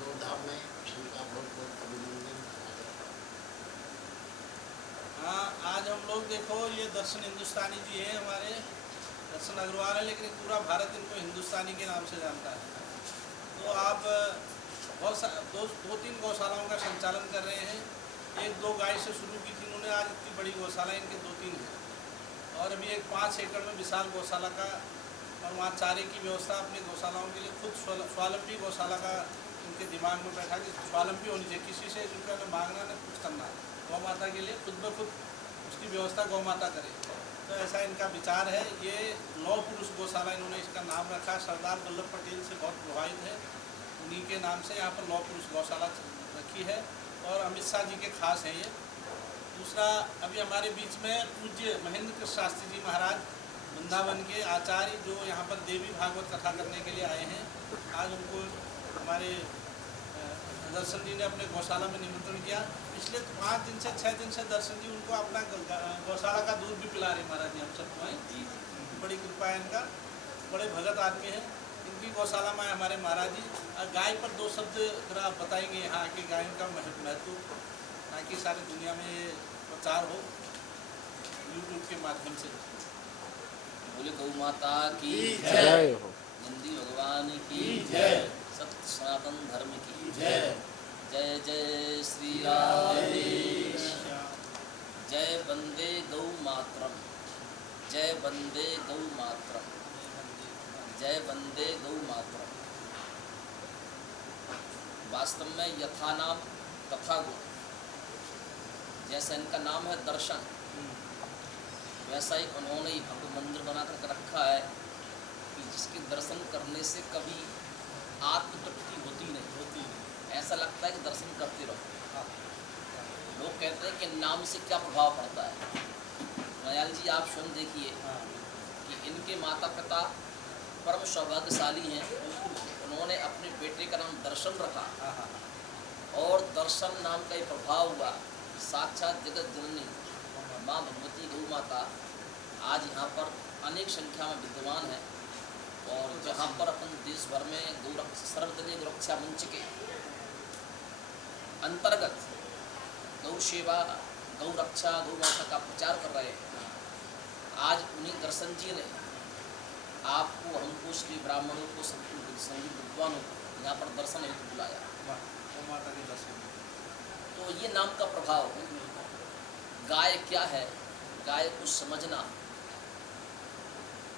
दो धाम में सबका बहुत बहुत अभिनंदन। हाँ, आज हम लोग देखो ये दर्शन हिंदुस्तानी जी है हमारे, दर्शन अग्रवाल है, लेकिन पूरा भारत इनको हिंदुस्तानी के नाम से जानता है। तो आप दो तीन गौशालाओं का संचालन कर रहे हैं। एक दो गाय से शुरू की थी उन्होंने, आज इतनी बड़ी गौशाला इनके दो तीन हैं। और अभी एक 5 एकड़ में विशाल गौशाला का, और वहाँ चारे की व्यवस्था अपनी गौशालाओं के लिए खुद स्वावलंबी गौशाला का उनके दिमाग में बैठा कि स्वावलंबी होनी चाहिए, किसी से रुपया न मांगना न कुछ करना, गौ माता के लिए खुद ब खुद उसकी व्यवस्था गौ माता करे। तो ऐसा इनका विचार है। ये लौह पुरुष गौशाला इन्होंने इसका नाम रखा, सरदार वल्लभ पटेल से बहुत प्रभावित है, उन्हीं के नाम से यहाँ पर लौह पुरुष गौशाला रखी है। और अमित शाह जी के खास हैं ये। दूसरा, अभी हमारे बीच में पूज्य महेंद्र कृष्ण शास्त्री जी महाराज वृंदावन के आचार्य, जो यहाँ पर देवी भागवत कथा करने के लिए आए हैं, आज उनको हमारे दर्शन जी ने अपने गौशाला में निमंत्रण किया। पिछले 5 दिन से 6 दिन से दर्शन जी उनको अपना गौशाला का दूध भी पिला रहे महाराज जी हम सबको हैं। बड़ी कृपा है इनका, बड़े भगत आदमी हैं। इनकी गौशाला में हमारे महाराज जी गाय पर 2 शब्द जरा आप बताएंगे, यहाँ के गाय का महत्व, ताकि सारी दुनिया में ये प्रचार हो यूट्यूब के माध्यम से। बोले गौ माता की जय हो। नंदी भगवान की जय, सत्य सनातन धर्म की जय। जय जय श्री राम, जय वंदे गौ मातरम, जय वंदे गौ मातरम, जय वंदे गौ मातरम। वास्तव में यथा नाम तथा गुण, जैसा इनका नाम है दर्शन, वैसा ही उन्होंने ही भव्य मंदिर बना कर रखा है कि जिसके दर्शन करने से कभी आत्म तृप्ति होती नहीं, ऐसा लगता है कि दर्शन करते रहो। लोग कहते हैं कि नाम से क्या प्रभाव पड़ता है। दयाल जी आप स्वयं देखिए कि इनके माता पिता परम सौभाग्यशाली हैं, उन्होंने अपने बेटे का नाम दर्शन रखा, और दर्शन नाम का ही प्रभाव हुआ। साक्षात जगत जननी माँ भगवती गौ माता आज यहाँ पर अनेक संख्या में विद्यमान है। और जहाँ पर अपन देश भर में सर्वदलीय गौरक्षा मंच के अंतर्गत गौ सेवा, गौ रक्षा, गौ माता का प्रचार कर रहे हैं, आज उन्हीं दर्शन जी ने आपको, हमको, श्री ब्राह्मणों को, संगीत विद्वानों को यहाँ पर दर्शन हेतु बुलाया। गौ माता के दर्शन, तो ये नाम का प्रभाव है। गाय क्या है, गाय को समझना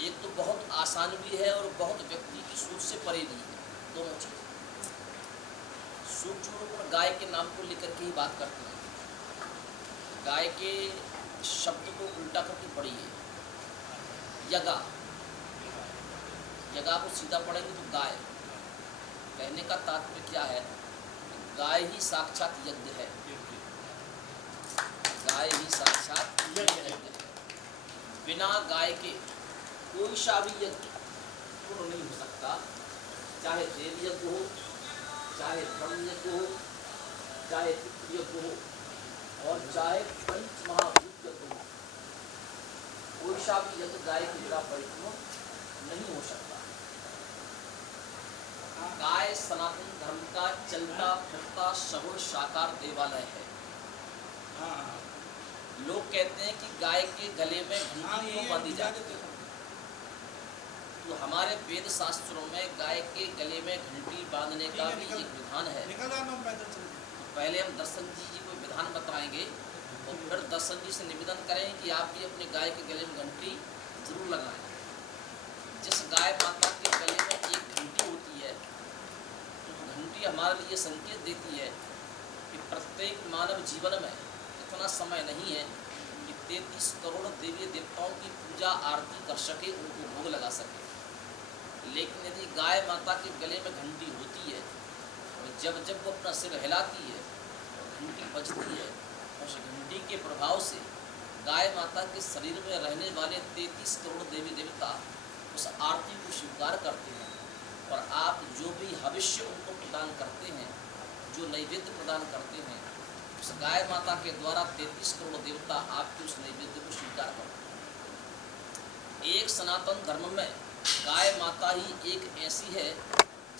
एक तो बहुत आसान भी है और बहुत व्यक्ति की सोच से परे भी है। दोनों चीज़ सूक्ष्म रूप में गाय के नाम को लेकर के ही बात करते हैं। गाय के शब्द को उल्टा करके पढ़िए, यगा, यगा को सीधा पढ़ेंगे तो गाय। कहने का तात्पर्य क्या है, गाय ही साक्षात यज्ञ है, गाय ही साक्षात यज्ञ है। बिना गाय के कोई सा भी यज्ञ पूर्ण नहीं हो सकता, चाहे देव यज्ञ हो, चाहे ब्रह्म यज्ञ हो, चाहे पितृ यज्ञ हो, और चाहे पंच महाभूत यज्ञ हो। कोई सा भी यज्ञ गाय के बिना परिपूर्ण नहीं हो सकता। गाय सनातन धर्म का चलता फिरता सगुण साकार देवालय है। लोग कहते हैं कि गाय के गले में घंटी क्यों बांधी जाती है, तो हमारे वेद शास्त्रों में गाय के गले में घंटी बांधने का भी एक विधान है। तो पहले हम दर्शन जी को विधान बताएंगे और फिर दर्शन जी से निवेदन करें कि आप भी अपने गाय के गले में घंटी जरूर लगाएं। जिस गाय माता के गले में एक घंटी होती है, तो घंटी हमारे लिए संकेत देती है कि प्रत्येक मानव जीवन में इतना समय नहीं है कि 33 करोड़ देवी देवताओं की पूजा आरती कर सके, उनको भोग लगा सके। लेकिन यदि गाय माता के गले में घंटी होती है और जब जब वो अपना सिर हिलाती है और घंटी बजती है, उस घंटी के प्रभाव से गाय माता के शरीर में रहने वाले 33 करोड़ देवी देवता उस आरती को स्वीकार करते हैं, और आप जो भी भविष्य उनको प्रदान करते हैं, जो नैवेद्य प्रदान करते हैं, उस गाय माता के द्वारा 33 करोड़ देवता आपके उस नैवेद्य को स्वीकार करते हैं। एक सनातन धर्म में गाय माता ही एक ऐसी है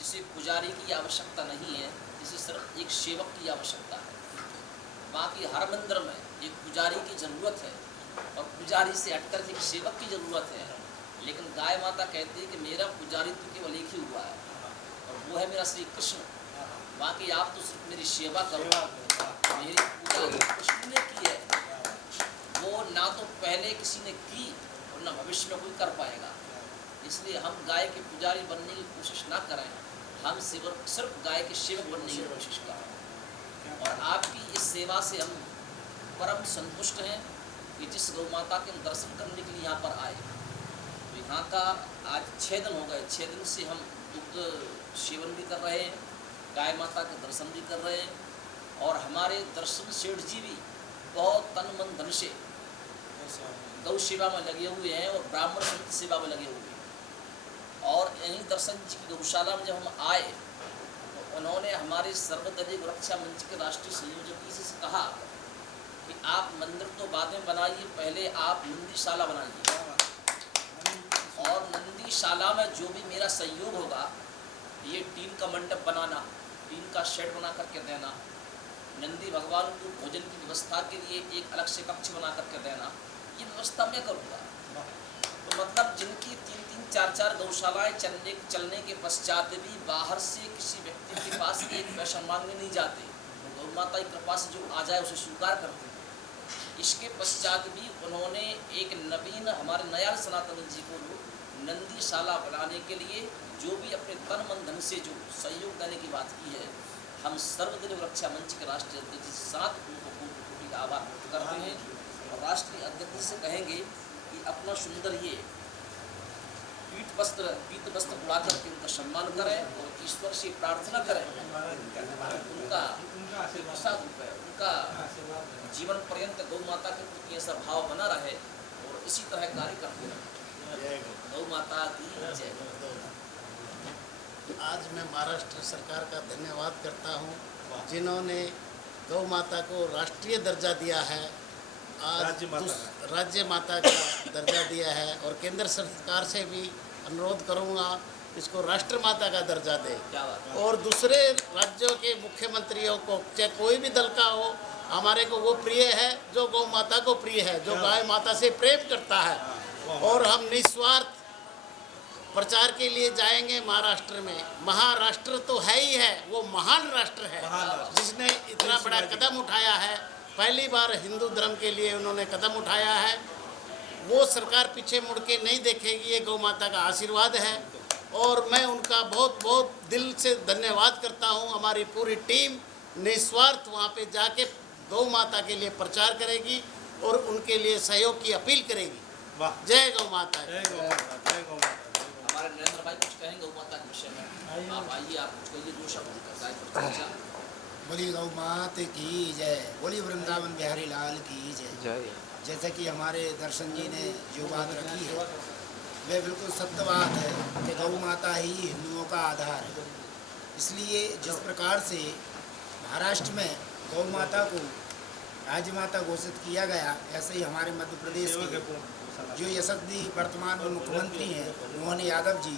जिसे पुजारी की आवश्यकता नहीं है, जिसे सिर्फ एक सेवक की आवश्यकता है। बाकी हर मंदिर में एक पुजारी की ज़रूरत है और पुजारी से हटकर एक सेवक की ज़रूरत है। लेकिन गाय माता कहती है कि मेरा पुजारी तो केवल एक ही हुआ है और वो है मेरा श्री कृष्ण। बाकी आप तो सिर्फ मेरी सेवा करो, मेरी पूजा जो कृष्ण ने की है वो ना तो पहले किसी ने की और ना भविष्य में कोई कर पाएगा। इसलिए हम गाय के पुजारी बनने की कोशिश ना करें, हम सिर्फ गाय के सेवक बनने की कोशिश करें। और आपकी इस सेवा से हम परम संतुष्ट हैं कि जिस गौ माता के हम दर्शन करने के लिए यहाँ पर आए, तो यहाँ का आज 6 दिन हो गए, 6 दिन से हम दुग्ध सेवन भी कर रहे हैं, गाय माता के दर्शन भी कर रहे हैं और हमारे दर्शन सेठ जी भी बहुत तन मन धन से गौ सेवा में लगे हुए हैं और ब्राह्मण संत सेवा में लगे हुए हैं। और यहीं दर्शन जी की गौशाला में जब हम आए तो उन्होंने हमारे सर्वदलीय रक्षा मंच के राष्ट्रीय संयोजक जी से कहा कि आप मंदिर तो बाद में बनाइए, पहले आप नंदीशाला बनाइए और नंदीशाला में जो भी मेरा सहयोग होगा, ये टीन का मंडप बनाना, टीन का शेड बना करके देना, नंदी भगवान को भोजन की व्यवस्था के लिए एक अलग से कक्ष बना करके देना, ये व्यवस्था मैं करूँगा। तो मतलब जिनकी 3-3, 4-4 गौशालाएँ चलने के पश्चात भी बाहर से किसी व्यक्ति के पास एक पैसा मांगने नहीं जाते, तो गौ माता की कृपा से जो आ जाए उसे स्वीकार करते हैं। इसके पश्चात भी उन्होंने एक नवीन हमारे नया सनातन जी को नंदीशाला बनाने के लिए जो भी अपने तन मन धन से जो सहयोग देने की बात की है, हम सर्वदलीय रक्षा मंच के राष्ट्रीय अध्यक्ष के साथ उनको कोटि का आभार व्यक्त करते हैं और राष्ट्रीय अध्यक्ष से कहेंगे कि अपना सुंदर ये पीत वस्त्र उड़ा करके उनका सम्मान करें और ईश्वर से प्रार्थना करें उनका प्रसाद रूप है, उनका जीवन पर्यंत गौ माता के प्रति ऐसा भाव बना रहे और इसी तरह कार्य करते रहे। गौ माता की जय। आज मैं महाराष्ट्र सरकार का धन्यवाद करता हूँ, जिन्होंने गौ माता को राष्ट्रीय दर्जा दिया है, आज राज्य माता का दर्जा दिया है और केंद्र सरकार से भी अनुरोध करूँगा इसको राष्ट्र माता का दर्जा दे। और दूसरे राज्यों के मुख्यमंत्रियों को, चाहे कोई भी दल का हो, हमारे को वो प्रिय है जो गौ माता को प्रिय है, जो गाय माता से प्रेम करता है। और हम निस्वार्थ प्रचार के लिए जाएंगे महाराष्ट्र में। महाराष्ट्र तो है ही है, वो महान राष्ट्र है जिसने इतना बड़ा कदम उठाया है। पहली बार हिंदू धर्म के लिए उन्होंने कदम उठाया है, वो सरकार पीछे मुड़ के नहीं देखेगी, ये गौ माता का आशीर्वाद है और मैं उनका बहुत बहुत दिल से धन्यवाद करता हूँ। हमारी पूरी टीम निस्वार्थ वहाँ पे जाके गौ माता के लिए प्रचार करेगी और उनके लिए सहयोग की अपील करेगी। जय गौ माता। जय गौ माता, जय गौ माता। हमारे नरेंद्र भाई कुछ कहेंगे गौ माता के विषय में, आप आइए, आप कुछ कहिए, 2 शब्द। बोली गौ माता की जय, बोली वृंदावन बिहारी लाल की जय। जैसा कि हमारे दर्शन जी ने जो बात रखी है वह बिल्कुल सत्य बात है कि गौ माता ही हिंदुओं का आधार है। इसलिए जिस प्रकार से महाराष्ट्र में गौ माता को राज्य माता घोषित किया गया, ऐसे ही हमारे मध्य प्रदेश के जो यशस्वी वर्तमान में मुख्यमंत्री हैं मोहन यादव जी,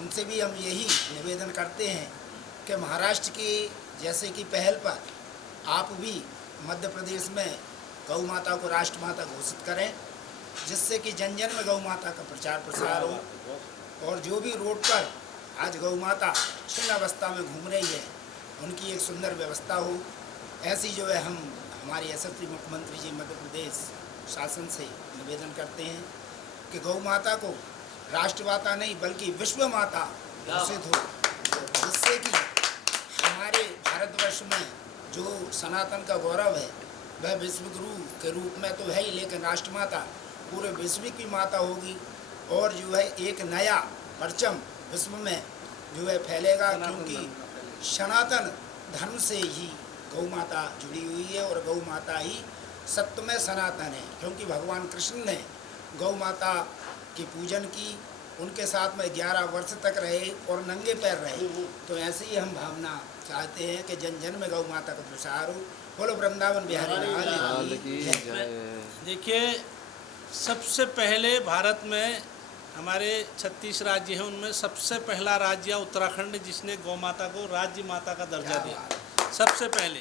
उनसे भी हम यही निवेदन करते हैं कि महाराष्ट्र की जैसे कि पहल पर आप भी मध्य प्रदेश में गौ माता को राष्ट्र माता घोषित करें, जिससे कि जन जन में गौ माता का प्रचार प्रसार हो और जो भी रोड पर आज गौ माता छिन्न अवस्था में घूम रही है उनकी एक सुंदर व्यवस्था हो। ऐसी जो है हम हमारे यशस्वी मुख्यमंत्री जी मध्य प्रदेश शासन से निवेदन करते हैं कि गौ माता को राष्ट्र माता नहीं बल्कि विश्व माता घोषित हो, जिससे कि हमारे भारतवर्ष में जो सनातन का गौरव है वह विश्व गुरु के रूप में तो है ही, लेकिन राष्ट्र माता पूरे विश्व की माता होगी और जो है एक नया परचम विश्व में जो है फैलेगा, क्योंकि सनातन धर्म से ही गौ माता जुड़ी हुई है और गौ माता ही सत्य में सनातन है। क्योंकि भगवान कृष्ण ने गौ माता की पूजन की, उनके साथ में 11 वर्ष तक रहे और नंगे पैर रहे। तो ऐसे ही हम भावना चाहते हैं कि जन जन में गौ माता का प्रसार हो। बोलो वृंदावन बिहारी लाल की जय। देखिए, सबसे पहले भारत में हमारे 36 राज्य हैं, उनमें सबसे पहला राज्य उत्तराखंड जिसने गौ माता को राज्य माता का दर्जा दिया, सबसे पहले।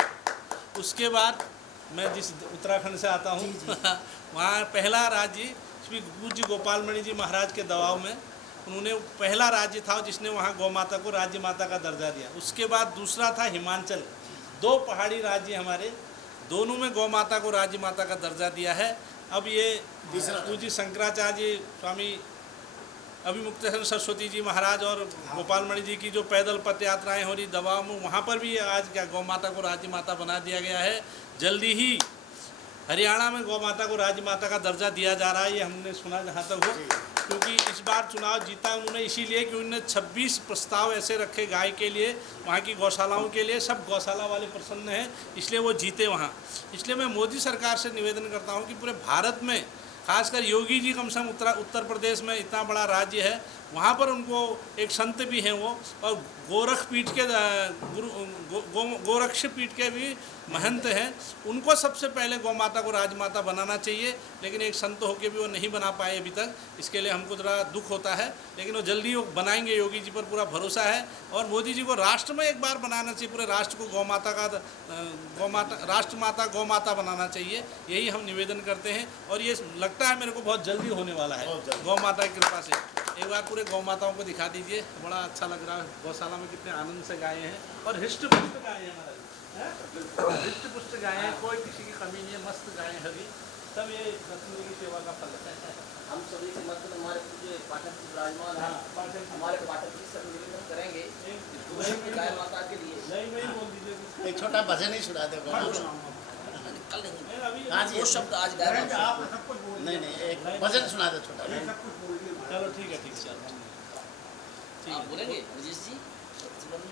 उसके बाद मैं जिस उत्तराखंड से आता हूँ वहाँ पहला राज्य श्री पूज्य गोपाल मणि जी महाराज के दबाव में उन्होंने पहला राज्य था जिसने वहाँ गौ माता को राज्य माता का दर्जा दिया। उसके बाद दूसरा था हिमाचल। 2 पहाड़ी राज्य हमारे, दोनों में गौ माता को राज्य माता का दर्जा दिया है। अब ये पूज्य शंकराचार्य स्वामी अभिमुक्तेश्वर सरस्वती जी महाराज और गोपाल मणि जी की जो पैदल पद यात्राएँ हो रही दबाव में, वहाँ पर भी आज क्या गौ माता को राज्य माता बना दिया गया है। जल्दी ही हरियाणा में गौ माता को राज्य माता का दर्जा दिया जा रहा है, ये हमने सुना जहाँ तक हो, क्योंकि इस बार चुनाव जीता उन्होंने इसीलिए कि उन्होंने 26 प्रस्ताव ऐसे रखे गाय के लिए, वहाँ की गौशालाओं के लिए। सब गौशाला वाले प्रसन्न हैं, इसलिए वो जीते वहाँ। इसलिए मैं मोदी सरकार से निवेदन करता हूँ कि पूरे भारत में, खासकर योगी जी कम से कम उत्तर प्रदेश में इतना बड़ा राज्य है, वहाँ पर उनको एक संत भी हैं वो, और गोरख पीठ के गोरक्ष पीठ के भी महंत हैं, उनको सबसे पहले गौ माता को राजमाता बनाना चाहिए। लेकिन एक संत होकर भी वो नहीं बना पाए अभी तक, इसके लिए हमको ज़रा दुख होता है, लेकिन वो जल्दी वो बनाएंगे, योगी जी पर पूरा भरोसा है। और मोदी जी को राष्ट्र में एक बार बनाना चाहिए, पूरे राष्ट्र को राष्ट्र माता गौ माता बनाना चाहिए, यही हम निवेदन करते हैं। और ये लगता है मेरे को बहुत जल्दी होने वाला है गौ माता की कृपा से। एक बार पूरे गौ माताओं को दिखा दीजिए, बड़ा अच्छा लग रहा है। गौशाला में कितने आनंद से गाय हैं, और हृष्ट पुष्ट गाय हैं हमारे, हृष्ट पुष्ट गाय हैं, कोई किसी की कमी नहीं है, मस्त गाय हैं हरी। सब ये दर्शन की सेवा का फल है। हम सभी से मत हमारे पूरे पाठक जी विराजमान हैं, हमारे पाठक जी सब निवेदन करेंगे गाय माता के लिए। नहीं बोल दीजिए, एक छोटा भजन ही सुना दे। कल नहीं, हाँ जी, वो शब्द आज गाया। नहीं एक भजन सुना दे छोटा। चलो ठीक है, ठीक है, आप बोलेंगे रजेश जी?